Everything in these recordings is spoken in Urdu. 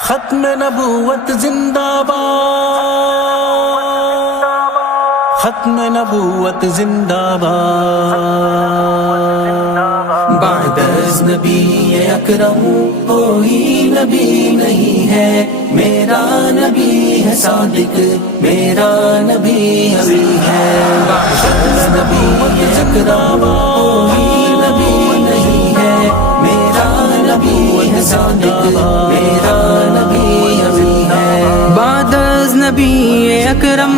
ختم نبوت زندہ باد، ختم نبوت زندہ باد۔ بعد از نبی اکرم کوئی نبی نہیں ہے، میرا نبی ہے صادق، میرا نبی ابھی ہے۔ بعد از نبی اکرم کوئی نبی نہیں ہے، میرا نبی ہے صادق، میرا نبی ابھی ہے۔ بعد از نبی اکرم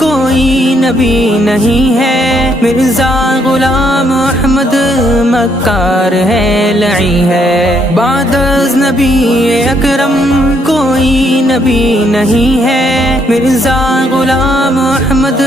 کوئی نبی نہیں ہے، مرزا غلام احمد مکار ہے، لعی ہے۔ بعد از نبی اکرم کوئی نبی نہیں ہے، مرزا غلام احمد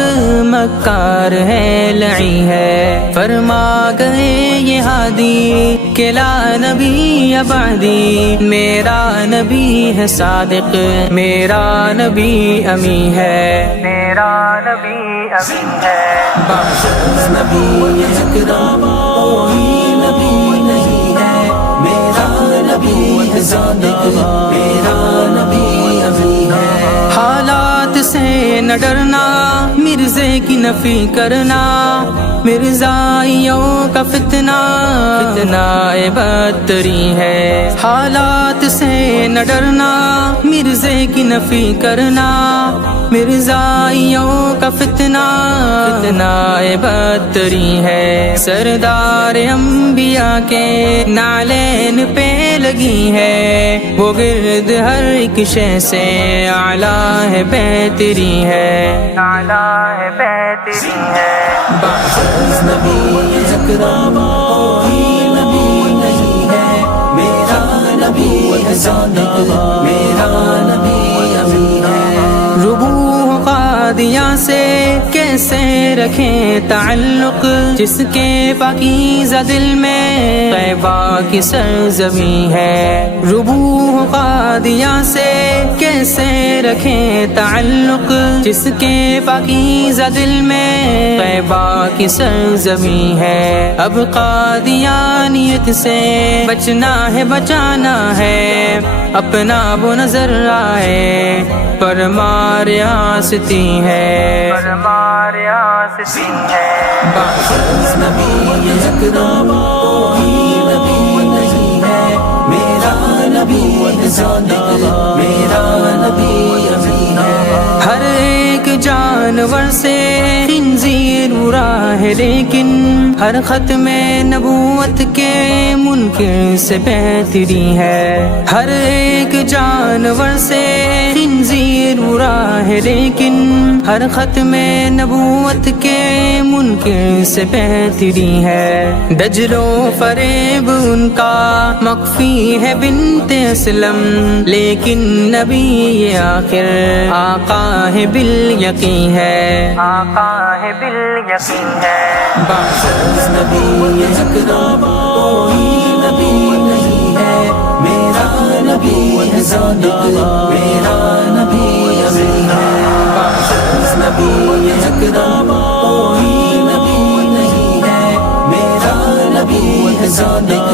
مکار ہے، لعی ہے۔ فرما گئے یہ ہادی کہ لا نبی بعدی، میرا نبی ہے صادق، میرا نبی امی ہے، میرا نبی امی ہے۔ بعد از نبی اکرم کوئی نبی نہیں ہے، میرا نبی ہے صادق، میرا نبی ابھی ہے۔ حالات سے نہ ڈرنا، مرزے کی نفی کرنا، مرزائیوں کا فتنہ بدتری ہے۔ حالات سے نہ ڈرنا، مرزے کی نفی کرنا، مرزائیوں کا فتنہ بدتری ہے۔ سردار انبیاء کے نعلین پہ لگی ہے، وہ گرد ہر ایک شے سے اعلیٰ ہے، بہتری ہے، اعلیٰ ہے، بہتری ہے۔ بعد از نبی اکرم کوئی نبی نہیں ہے، میرا نبی ہے صادق، میرا نبی ابھی ہے۔ ربوع قادیاں سے کیسے رکھیں تعلق، جس کے پاکیزہ دل میں طیبہ کی سرزمین ہے۔ ربوع قادیاں سے کیسے رکھیں تعلق، جس کے پاکیزہ دل میں طیبہ کی سرزمین ہے۔ اب قادیانیت سے بچنا ہے، بچانا ہے، اپنا وہ نظر آئے پر مارے آستی ہے، پر مارے آستی ہے۔ بعد از نبی اکرم کوئی نبی نہیں ہے، میرا نبی ہے صادق، میرا نبی ابھی ہے۔ ہر ایک جانور سے خنزیر برا ہے، لیکن ہر ختم نبوت کے منکر سے بہتری ہے۔ ہر ایک جانور سے خنزیر برا ہے، لیکن ہر ختم نبوت کے منکر سے بہتری ہے۔ دجل و فریب ان کا مخفی ہے بنت اسلم، لیکن نبی آخر آقا ہے بالیقین ہے، آقا ہے بالیقین ہے۔ بعد از نبی اکرم کوئی نبی نہیں ہے، میرا نبی ہے صادق، میرا نبی ابھی ہے۔ بعد از نبی اکرم کوئی نبی نہیں ہے، میرا نبی ہے صادق،